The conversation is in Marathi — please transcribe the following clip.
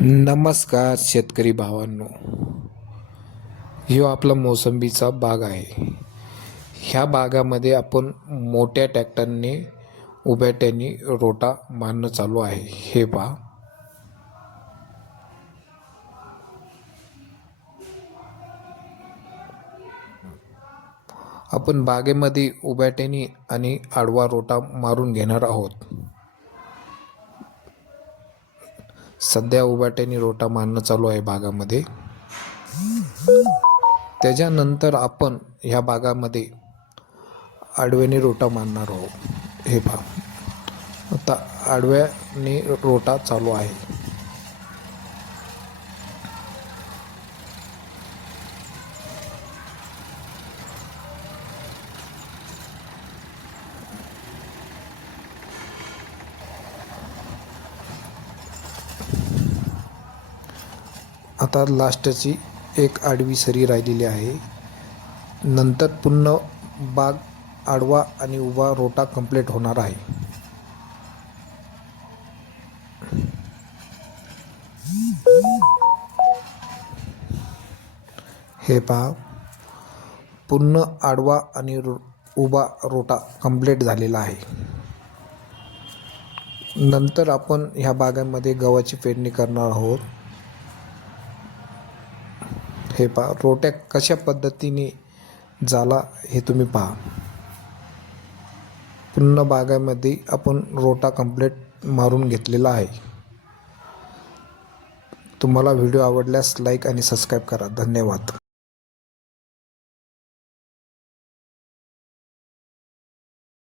नमस्कार शेतकरी भावांनो. ह्यो आपला मोसंबीचा बाग आहे. ह्या बागामध्ये आपण मोठ्या टॅक्टरने उभ्याट्याने रोटा मारणं चालू आहे. हे पहा. आपण बागेमध्ये उभ्याट्याने आणि आडवा रोटा मारून घेणार आहोत. सध्या उभाट्याने रोटा मारणं चालू आहे बागामध्ये त्याच्यानंतर आपण ह्या बागामध्ये आडव्याने रोटा मारणार आहोत. हे पहा. आता आडव्याने रोटा चालू आहे. आता लास्टची एक आडवी सरी राहिलेली आहे. नंतर पुन्हा बाग आडवा आणि उभा रोटा कंप्लीट होणार आहे. हे पहा. पूर्ण आडवा आणि उभा रोटा कंप्लीट झालेला आहे. नंतर आपण ह्या बागांमध्ये गव्हाची पेरणी करणार आहोत. हे पहा रोट्या कशा पद्धतीने झाला हे तुम्ही पहा. पुन्हा बागामध्ये आपण रोटा कंप्लीट मारून घेतलेला आहे. तुम्हाला व्हिडिओ आवडल्यास लाईक आणि सबस्क्राईब करा. धन्यवाद.